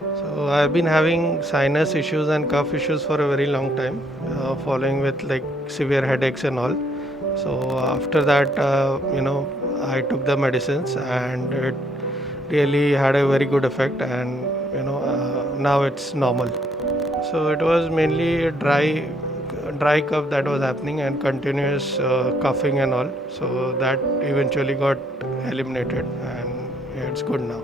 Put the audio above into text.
So I've been having sinus issues and cough issues for a very long time, following with like severe headaches and all. So after that, I took the medicines and it really had a very good effect, and now it's normal. So it was mainly a dry cough that was happening and continuous coughing and all. So that eventually got eliminated, and yeah, it's good now.